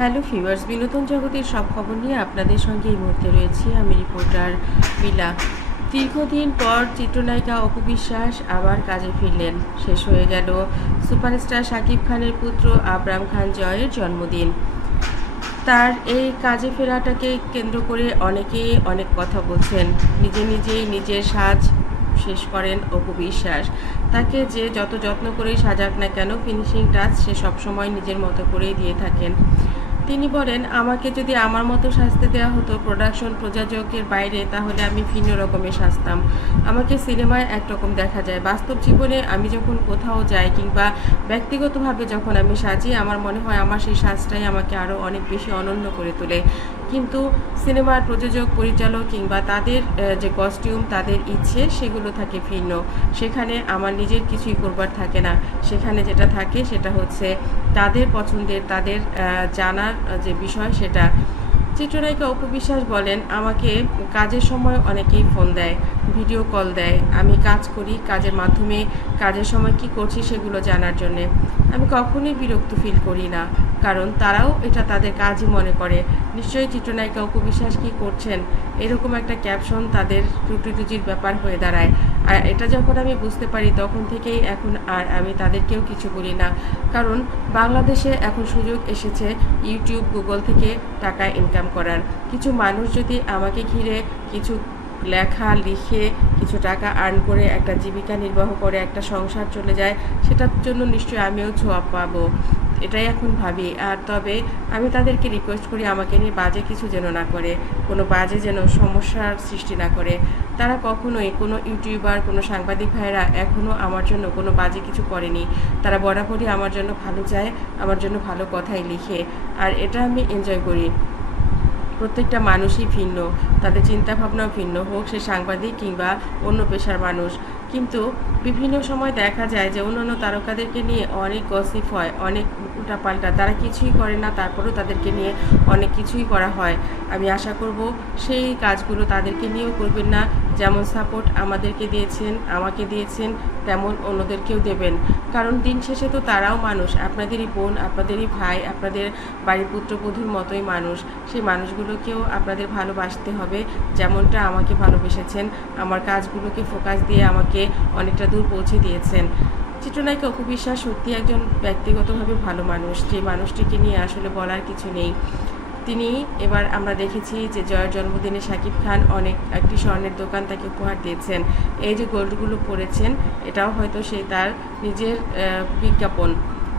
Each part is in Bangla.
হ্যালো ভিউয়ার্স, বিনোদন জগতের সব খবর নিয়ে আপনাদের সঙ্গে এই মুহূর্তে রয়েছি আমি রিপোর্টার বিলা। দীর্ঘদিন পর চিত্রনায়িকা অপু বিশ্বাস আবার কাজে ফিরলেন। শেষ হয়ে গেল সুপারস্টার শাকিব খানের পুত্র আবরাম খান জয়ের জন্মদিন। তার এই কাজে ফেরাটাকে কেন্দ্র করে অনেকেই অনেক কথা বলছেন। নিজেই নিজের সাজ শেষ করেন অপু বিশ্বাস। তাকে যে যত যত্ন করেই সাজাক না কেন, ফিনিশিং টাচ সে সবসময় নিজের মতো করেই দিয়ে থাকেন। তিনি বলেন, আমাকে যদি আমার মতো সাজতে দেওয়া হতো প্রোডাকশন প্রযোজকের বাইরে, তাহলে আমি ভিন্ন রকমের সাজতাম। আমাকে সিনেমায় একরকম দেখা যায়, বাস্তব জীবনে আমি যখন কোথাও যাই কিংবা ব্যক্তিগতভাবে যখন আমি সাজি, আমার মনে হয় আমার সেই সাজটাই আমাকে আরও অনেক বেশি অনন্য করে তোলে। কিন্তু সিনেমার প্রযোজক, পরিচালক কিংবা তাদের যে কস্টিউম, তাদের ইচ্ছে সেগুলো থাকে ভিন্ন। সেখানে আমার নিজের কিছুই করবার থাকে না। সেখানে যেটা থাকে সেটা হচ্ছে তাদের পছন্দের, তাদের জানার যে বিষয় সেটা। চিত্রনায়িকা অপু বিশ্বাস বলেন, আমাকে কাজের সময় অনেকেই ফোন দেয়, ভিডিও কল দেয়। আমি কাজ করি, কাজের মাধ্যমে কাজের সময় কি করছি সেগুলো জানার জন্যে। আমি কখনোই বিরক্ত ফিল করি না, কারণ তারাও এটা তাদের কাজই মনে করে। নিশ্চয়ই চিত্রনায়িকা অপু বিশ্বাস কী করছেন, এরকম একটা ক্যাপশন তাদের টুটির ব্যাপার হয়ে দাঁড়ায়। আর এটা যখন আমি বুঝতে পারি, তখন থেকেই এখন আর আমি তাদেরকেও কিছু বলি না। কারণ বাংলাদেশে এখন সুযোগ এসেছে ইউটিউব, গুগল থেকে টাকা ইনকাম করার। কিছু মানুষ যদি আমাকে ঘিরে কিছু লেখা লিখে কিছু টাকা আর্ন করে একটা জীবিকা নির্বাহ করে একটা সংসার চলে যায়, সেটার জন্য নিশ্চয়ই আমিও ছোঁয়া পাবো, এটাই এখন ভাবি। আর তবে আমি তাদেরকে রিকোয়েস্ট করি, আমাকে নিয়ে বাজে কিছু যেন না করে, কোনো বাজে যেন সমস্যার সৃষ্টি না করে। তারা কখনোই, কোনো ইউটিউবার, কোনো সাংবাদিক ভাইয়েরা এখনও আমার জন্য কোনো বাজে কিছু করেনি। তারা বরাবরই আমার জন্য ভালো চায়, আমার জন্য ভালো কথাই লিখে, আর এটা আমি এনজয় করি। প্রত্যেকটা মানুষই ভিন্ন, তাদের চিন্তাভাবনাও ভিন্ন, হোক সে সাংবাদিক কিংবা অন্য পেশার মানুষ। কিন্তু বিভিন্ন সময় দেখা যায় যে অন্যান্য তারকাদেরকে নিয়ে অনেক গসিপ হয়, অনেক উল্টাপাল্টা, তারা কিছুই করে না, তারপরেও তাদেরকে নিয়ে অনেক কিছুই করা হয়। আমি আশা করব সেই কাজগুলো তাদেরকে নিয়েও করবেন না। যেমন সাপোর্ট আমাদেরকে দিয়েছেন, আমাকে দিয়েছেন, তেমন অন্যদেরকেও দেবেন। কারণ দিন শেষে তো তারাও মানুষ, আপনাদেরই বোন, আপনাদেরই ভাই, আপনাদের বাড়ির পুত্রবধূর মতোই মানুষ। সেই মানুষগুলোকেও আপনাদের ভালোবাসতে হবে, যেমনটা আমাকে ভালোবেসেছেন, আমার কাজগুলোকে ফোকাস দিয়ে আমাকে অনেকটা দূর পৌঁছে দিয়েছেন। চিত্রনায়িকা অপু বিশ্বাস সত্যি একজন ব্যক্তিগতভাবে ভালো মানুষ, যে মানুষটিকে নিয়ে আসলে বলার কিছু নেই। তিনি এবার আমরা দেখেছি যে জয়ের জন্মদিনে শাকিব খান অনেক একটি স্বর্ণের দোকান তাকে উপহার দিয়েছেন। এই যে গোল্ডগুলো পরেছেন, এটাও হয়তো সে তার নিজের বিজ্ঞাপন।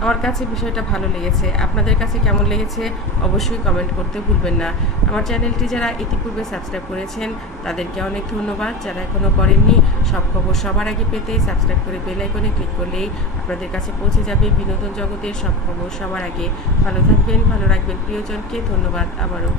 আমার কাছে বিষয়টা ভালো লেগেছে। আপনাদের কাছে কেমন লেগেছে অবশ্যই কমেন্ট করতে ভুলবেন না। আমার চ্যানেলটি যারা ইতিপূর্বে সাবস্ক্রাইব করেছেন তাদেরকে অনেক ধন্যবাদ। যারা এখনও করেননি, সব খবর সবার আগে পেতে সাবস্ক্রাইব করে বেল আইকনে ক্লিক করলেই আপনাদের কাছে পৌঁছে যাবে বিনোদন জগতের সব খবর সবার আগে। ভালো থাকবেন, ভালো রাখবেন প্রিয়জনকে। ধন্যবাদ আবারও।